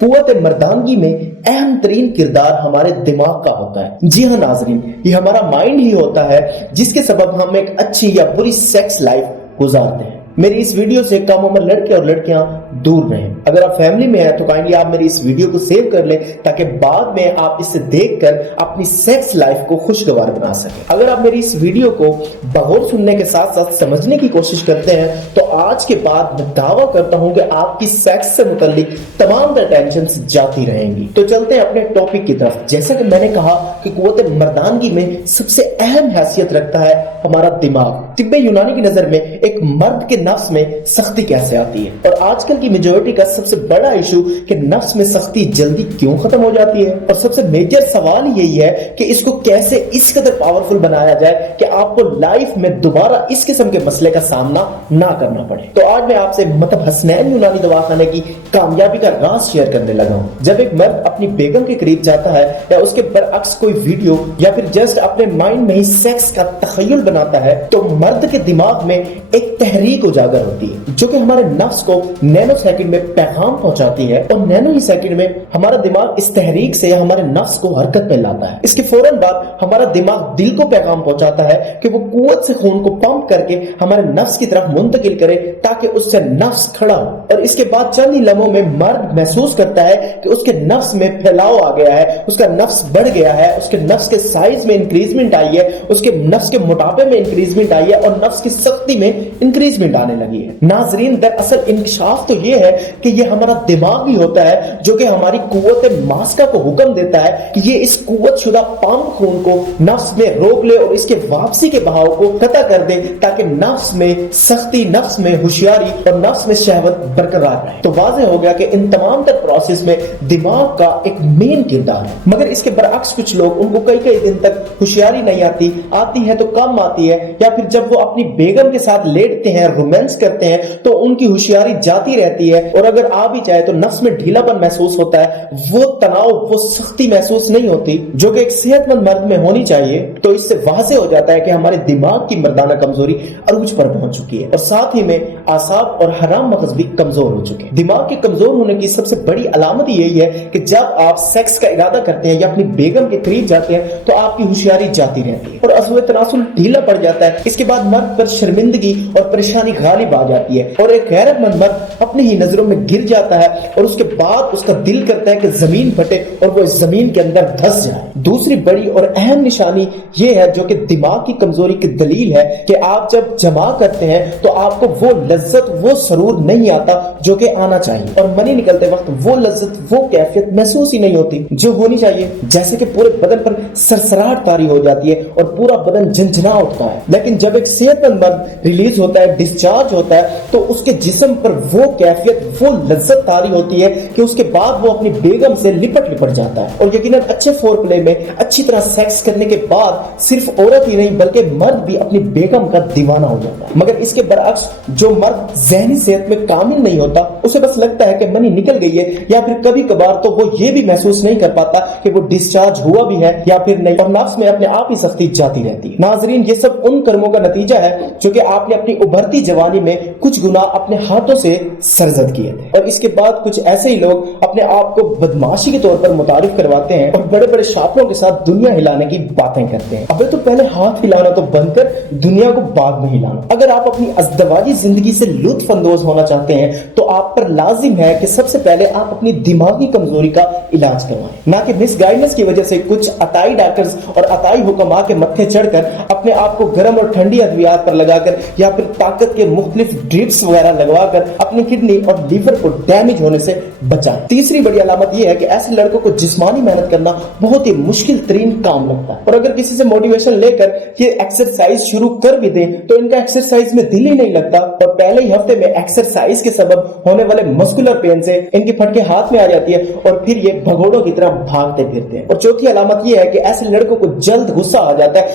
قوت مردانگی میں اہم ترین کردار ہمارے دماغ کا ہوتا ہے۔ جی ہاں ناظرین، یہ ہمارا مائنڈ ہی ہوتا ہے جس کے سبب ہم ایک اچھی یا بری سیکس لائف گزارتے ہیں۔ میری اس ویڈیو سے کم عمر لڑکے اور لڑکیاں دور رہیں۔ اگر آپ فیملی میں ہیں تو کائنڈلی آپ میری اس ویڈیو کو سیو کر لیں تاکہ بعد میں آپ اسے دیکھ کر اپنی سیکس لائف کو خوشگوار بنا سکیں۔ اگر آپ میری اس ویڈیو کو بغور سننے کے ساتھ ساتھ سمجھنے کی کوشش کرتے ہیں تو آج کے بعد میں دعویٰ کرتا ہوں کہ آپ کی سیکس سے متعلق تمام تر ٹینشنز جاتی رہیں گی۔ تو چلتے ہیں اپنے ٹاپک کی طرف۔ جیسا کہ میں نے کہا کہ قوت مردانگی میں سب سے اہم حیثیت رکھتا ہے ہمارا دماغ۔ طب یونانی کی نظر میں ایک مرد کے نفس میں سختی کیسے آتی ہے، اور آج کل کی میجورٹی کا سب سے بڑا ایشو کہ نفس میں سختی جلدی کیوں ختم ہو جاتی ہے، اور سب سے میجر سوال یہی ہے کہ اس کو کیسے اس قدر پاورفل بنایا جائے کہ آپ کو لائف میں دوبارہ اس قسم کے مسئلے کا سامنا نہ کرنا پڑے۔ تو آج میں آپ سے مطب حسنین یونانی دواخانے کی کامیابی کا راز شیئر کرنے لگا ہوں۔ جب ایک مرد اپنی بیگم کے قریب جاتا ہے یا اس کے برعکس کوئی ویڈیو یا پھر جسٹ اپنے مائنڈ میں ہی سیکس کا تخیل بناتا ہے تو مرد کے دماغ میں ایک تحریک اجاگر ہوتی ہے جو کہ ہمارے نفس کو نینو سیکنڈ میں پیغام پہنچاتی ہے، اور نینو ہی سیکنڈ میں ہمارا دماغ اس تحریک سے ہمارے نفس کو حرکت میں لاتا ہے۔ اس کے فوراً بعد ہمارا دماغ دل کو پیغام پہنچاتا ہے کہ وہ قوت سے خون کو پمپ کر کے ہمارے نفس کی طرف منتقل کرے تاکہ اس سے نفس کھڑا ہو، اور اس کے بعد چند ہی لمحوں میں مرد محسوس کرتا ہے کہ اس کے نفس میں پھیلاؤ آ گیا ہے، اس کا نفس بڑھ گیا ہے، اس کے نفس کے سائز میں انکریزمنٹ آئی ہے، اس کے نفس کے موٹاپے میں انکریزمنٹ آئی ہے، اور نفس کی سختی میں انکریزمنٹ آنے لگی ہے۔ ناظرین، دراصل انکشاف تو یہ ہے کہ یہ ہمارا دماغ ہی ہوتا ہے جو کہ ہماری قوت ماسکہ کو حکم دیتا ہے کہ یہ اس قوت شدہ پمپ خون کو نفس میں روک لے اور اس کے واپسی کے بہاؤ کو قطع کر دے تاکہ نفس میں سختی، نفس میں ہوشیاری اور نفس میں شہوت برقرار رہے۔ تو واضح ہو گیا کہ ان تمام تر پروسیس میں دماغ کا ایک مین کردار ہے، مگر اس کے برعکس کچھ لوگ، ان کو کئی دن تک ہوشیاری نہیں آتی ہے تو کم آتی ہے، یا پھر جب وہ اپنی بیگم کے ساتھ لیٹتے ہیں، رومانس کرتے ہیں تو ان کی ہوشیاری جاتی رہتی ہے، اور اگر آ بھی جائے تو نفس میں ڈھیلا پن محسوس ہوتا ہے، وہ تناؤ، وہ سختی محسوس نہیں ہوتی جو کہ ایک صحت مند مرد میں ہونی چاہیے۔ تو اس سے واضح ہو جاتا ہے کہ ہمارے دماغ کی مردانہ کمزوری عروج پر پہنچ چکی ہے، اور ساتھ ہی میں اعصاب اور حرام مغز بھی کمزور ہو چکے ہیں۔ دماغ کے کمزور ہونے کی سب سے بڑی علامت یہی ہے کہ جب آپ سیکس کا ارادہ کرتے ہیں یا اپنی بیگم کے قریب جاتے ہیں تو آپ کی ہوشیاری جاتی رہتی ہے اور عضو تناسل ڈھیلا پڑ جاتا ہے۔ اس کے بعد مرد پر شرمندگی اور پریشانی غالب آ جاتی ہے، اور ایک غیرت مند مرد اپنی ہی نظروں میں گر جاتا ہے، اور اس کے بعد اس کا دل کرتا ہے کہ زمین پھٹے اور وہ اس زمین کے اندر دھس جائے۔ دوسری بڑی اور اہم نشانی یہ ہے جو کہ دماغ کی کمزوری کی دلیل ہے کہ آپ جب جمع کرتے ہیں تو آپ کو وہ لذت، وہ سرور نہیں آتا جو کہ آنا چاہیے، اور منی نکلتے وقت وہ لذت، وہ کیفیت محسوس ہی نہیں ہوتی جو ہونی چاہیے، جیسے کہ پورے بدن پر سرسراہٹ طاری ہو جاتی ہے اور پورا بدن جھنجھنا اٹھتا ہے۔ لیکن جب ایک صحت مند مرد ریلیز ہوتا ہے، ڈسچارج ہوتا ہے، تو اس کے جسم پر وہ کیفیت، وہ لذت طاری ہوتی ہے کہ اس کے بعد وہ اپنی بیگم سے لپٹ جاتا ہے، اور یقیناً اچھے فور پلے میں اچھی طرح سیکس کرنے کے بعد صرف عورت ہی نہیں بلکہ مرد بھی اپنی بیگم کا دیوانہ ہو جاتا ہے۔ مگر اس کے برعکس جو مرد ذہنی صحت میں کامل نہیں ہوتا، اسے بس لگتا ہے کہ منی نکل گئی ہے، یا پھر کبھی کبھار تو وہ یہ بھی محسوس نہیں کر پاتا کہ وہ ڈسچارج ہوا بھی ہے یا پھر نہیں، اور نفس میں اپنے آپ ہی سختی جاتی رہتی ہے۔ ناظرین، یہ سب ان کرموں کا نتیجہ ہے جو کہ آپ نے اپنی ابھرتی جوانی میں کچھ گناہ اپنے ہاتھوں سے سرزد کیے تھے، اور اس کے بعد کچھ ایسے ہی لوگ اپنے آپ کو بدماشی کے طور پر متعارف کرواتے ہیں اور بڑے بڑے شاپروں کے ساتھ دنیا ہلانے کی باتیں کرتے ہیں۔ ابے تو پہلے ہاتھ ہلانا تو بند کر، دنیا کو بعد میں ہلانا۔ اگر آپ اپنی ازدواجی زندگی سے لطف اندوز ہونا چاہتے ہیں تو آپ پر لازم ہے کہ سب سے پہلے آپ اپنی دماغی کمزوری کا علاج کروائیں، نہ کہ مس گائیڈنس کی وجہ سے کچھ عطائی ڈاکٹرز اور عطائی حکماء کے متھے چڑھ کر اپنے آپ کو گرم اور ٹھنڈی ادویات پر لگا کر یا پھر طاقت کے مختلف ڈرپس وغیرہ لگوا کر اپنی کڈنی اور لیور کو ڈیمیج ہونے سے بچائیں۔ تیسری بڑی علامت یہ ہے کہ ایسے لڑکوں کو جسمانی محنت کرنا بہت ہی مشکل ترین کام لگتا ہے، اور اگر کسی سے موٹیویشن لے کر یہ ایکسرسائز شروع کر بھی دیں تو ان کا ایکسرسائز میں دل ہی نہیں لگتا، اور پہلے ہی ہفتے میں ایکسرسائز کے سبب ہونے والے مسکولر پین سے ان کی پھٹکے ہاتھ میں آ جاتی ہے، اور پھر یہ بھگوڑوں کی طرح بھاگتے پھرتے ہیں۔ اور چوتھی علامت یہ ہے کہ ایسے لڑکوں کو جلد غصہ آ جاتا ہے،